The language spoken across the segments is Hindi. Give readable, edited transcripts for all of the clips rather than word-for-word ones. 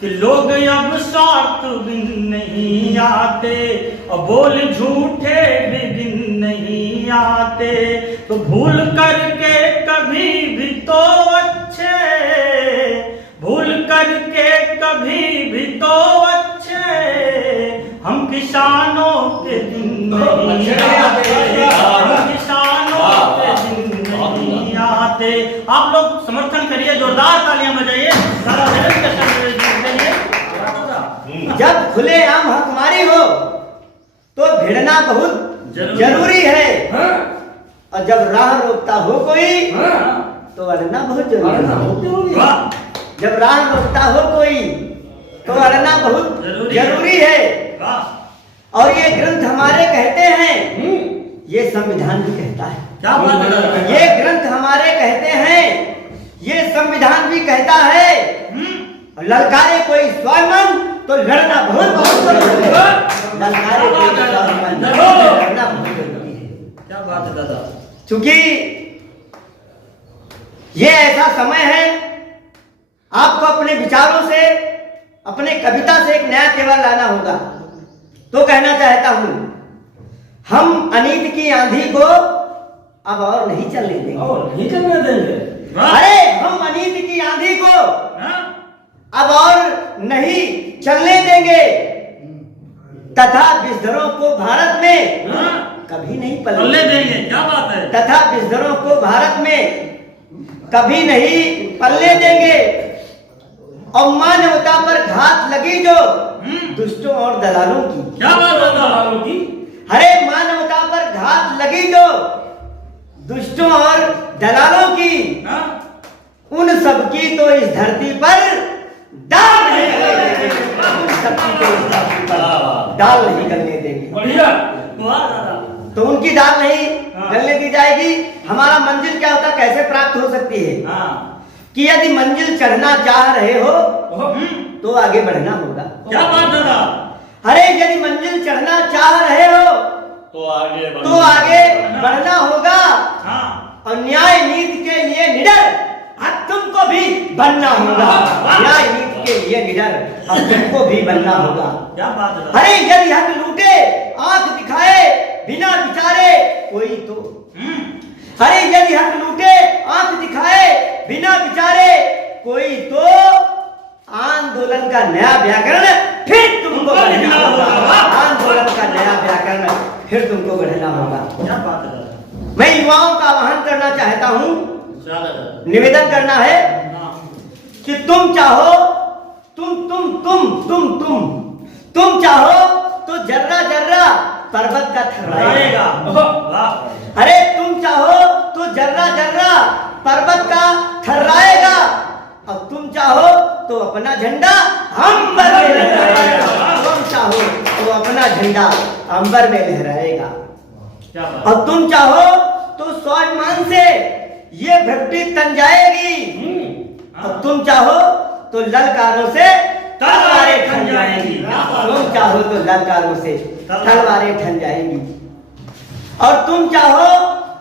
कि लोग अब स्वार्थ बिन नहीं आते और बोल झूठे भी बिन नहीं आते, तो भूल करके कभी भी तो अच्छे, भूल करके कभी भी तो अच्छे, हम किसानों के दिन नहीं आते, हम किसानों के दिन नहीं आते। आप लोग समर्थन करिए, जोरदार तालियां बजाइए। जब खुले आम हकमारी हो तो भिड़ना बहुत जरूरी है, और जब राह रोकता हो कोई तो अड़ना बहुत जरूरी है। जब राह रोकता हो कोई तो अड़ना बहुत जरूरी है। और ये ग्रंथ हमारे कहते हैं, ये संविधान भी कहता है। क्या बात है? ये ग्रंथ हमारे कहते हैं, ये संविधान भी कहता है, ललकारे कोई स्वाभिमान तो लड़ना बहुत जरूरी है। ललकारे कोई स्वाभिमान लड़ना बहुत जरूरी है। क्या बात है दादा? क्योंकि ये ऐसा समय है, आपको अपने विचारों से, अपने कविता से एक नया केवल लाना होगा। तो कहना चाहता हूं, हम अनीत की आंधी को अब और नहीं चलने देंगे। और नहीं चलने देंगे? अरे हम अनीत की आंधी को अब और नहीं चलने देंगे, तथा विषधरों को भारत में कभी नहीं पलने देंगे। क्या बात है? तथा विषधरों को भारत में कभी नहीं पलने देंगे। और मानवता पर घात लगी जो दुष्टों और दलालों की। क्या बात है दलालों की? अरे मानवता पर घात लगी जो दुष्टों और दलालों की, उन सबकी तो इस धरती पर डाल नहीं गलने देंगे। उन सबकी तो इस धरती पर डाल नहीं गलने देंगे। बढ़िया। वाह दादा। तो उनकी दाल नहीं गलने दी जाएगी। हमारा मंजिल क्या होता, कैसे प्राप्त हो सकती है? कि यदि मंजिल चढ़ना चाह रहे हो तो आगे बढ़ना होगा। क्या बात दादा? अरे यदि मंजिल चढ़ना चाह रहे हो तो आगे बढ़ना होगा। और न्याय नीति के लिए निडर अब तुमको भी बनना होगा। न्याय नीति के लिए निडर अब तुमको भी बनना होगा। क्या बात है? अरे यदि हक लूटे आंख दिखाए बिना विचारे कोई तो, अरे यदि हक लूटे आंख दिखाए बिना विचारे कोई तो, आंदोलन का नया व्याकरण फिर तुमको गढ़ना होगा। आंदोलन का नया व्याकरण फिर तुमको गढ़ना होगा। क्या बात है? मैं युवाओं का आह्वान करना चाहता हूं, निवेदन करना है कि तुम चाहो, तुम चाहो तो जर्रा जर्रा पर्वत का थर्राएगा। अरे तुम चाहो तो जर्रा जर्रा पर्वत का थर्राएगा, और तुम चाहो तो अपना झंडा अंबर में लहराएगा। तुम चाहो तो अपना झंडा अंबर में लहराएगा, और तुम चाहो तो स्वाभिमान से ये भक्ति तन जाएगी, और तुम चाहो तो ललकारों से तलवारें ठन जाएंगी। तुम चाहो तो ललकारों से तलवारें ठन जाएंगी, और तुम चाहो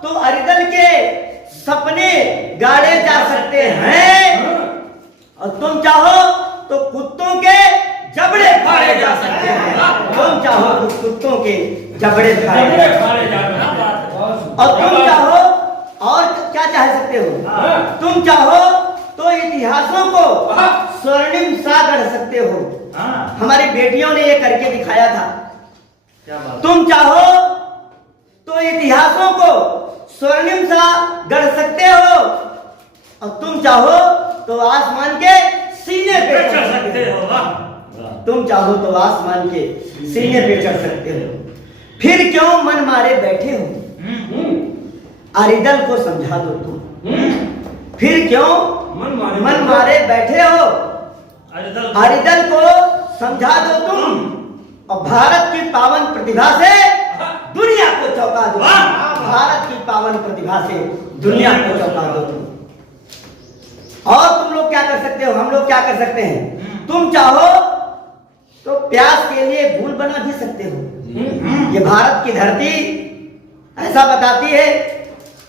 तो अरिदल के सपने गाड़े जा सकते हैं, और तुम चाहो तो कुत्तों के जबड़े फाड़े जा सकते हैं। तुम चाहो तो कुत्तों के जबड़े फाड़े जा सकते हैं, और तुम चाहो और क्या चाह सकते हो? तुम चाहो तो इतिहासों को स्वर्णिम सा गढ़ सकते हो। हमारी बेटियों ने ये करके दिखाया था। तुम चाहो तो इतिहासों को स्वर्णिम सा गढ़ सकते हो, और तुम चाहो तो आसमान के सीने पे चढ़ सकते हो। तुम चाहो तो आसमान के सीने पे चढ़ सकते हो। फिर क्यों मन मारे बैठे हो? अरिदल को समझा दो तुम। फिर क्यों मन मारे बैठे हो? अरिदल को समझा दो तुम, और भारत की पावन प्रतिभा से दुनिया को चौंका दो। भारत की पावन प्रतिभा से दुनिया को चौंका दो तुम। और तुम लोग क्या कर सकते हो, हम लोग क्या कर सकते हैं? तुम चाहो तो प्यास के लिए भूल बना भी सकते हो। ये भारत की धरती ऐसा बताती है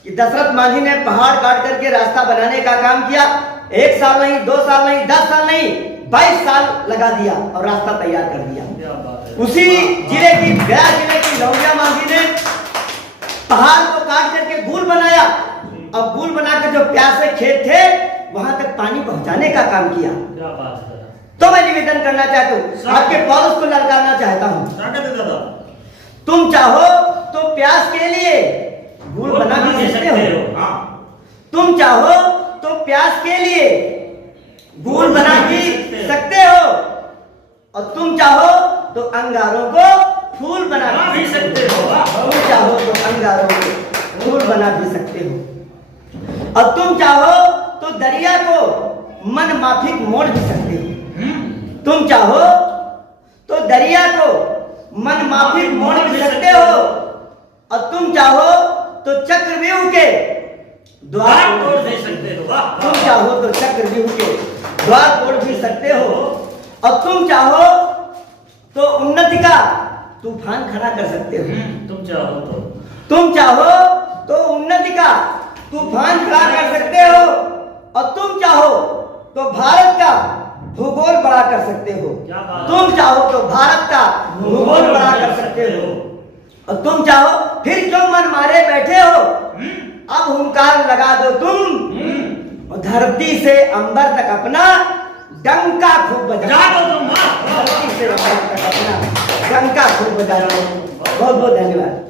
कि दशरथ मांझी ने पहाड़ काट करके रास्ता बनाने का काम किया। 1 साल नहीं, 2 साल नहीं, 10 साल नहीं, 22 साल लगा दिया और रास्ता तैयार कर दिया। क्या बात है। उसी जिले की गया जिले की लौंडिया मांझी ने पहाड़ को काट करके गुल बनाया और गुल बनाकर जो प्यासे खेत थे वहां तक पानी पहुंचाने का काम किया। क्या बात है। तो मैं निवेदन करना चाहता हूँ, आपके पौरुष को ललकारना चाहता हूँ। क्या कहते दादा? तुम चाहो तो प्यास के लिए गुल बना भी सकते हो। हाँ। तुम चाहो तो प्यास के लिए गुल बना भी सकते हो और तुम चाहो तो अंगारों को फूल बना भी सकते हो। तुम चाहो तो अंगारों को फूल बना भी सकते हो और तुम चाहो तो दरिया को मन माफिक मोड़ भी सकते हो। तुम चाहो तो दरिया को मन माफिक मोड़ भी सकते हो और तुम चाहो तो चक्रव्यूह के द्वार तोड़ भी सकते हो। तुम चाहो तो चक्रव्यूह के द्वार तोड़ भी सकते हो और तुम चाहो तो उन्नति का तूफान खड़ा कर सकते हो। तुम चाहो तो उन्नति का तूफान खड़ा कर सकते हो और तुम चाहो तो भारत का भूगोल बड़ा कर सकते हो। तुम चाहो तो भारत का भूगोल बड़ा कर सकते हो और तुम चाहो फिर क्यों मन मारे बैठे हो, अब हुंकार लगा दो तुम और धरती से अंबर तक अपना डंका खूब बजा दो। धरती से अंबर तक अपना डंका खूब बजा दो। बहुत बहुत धन्यवाद।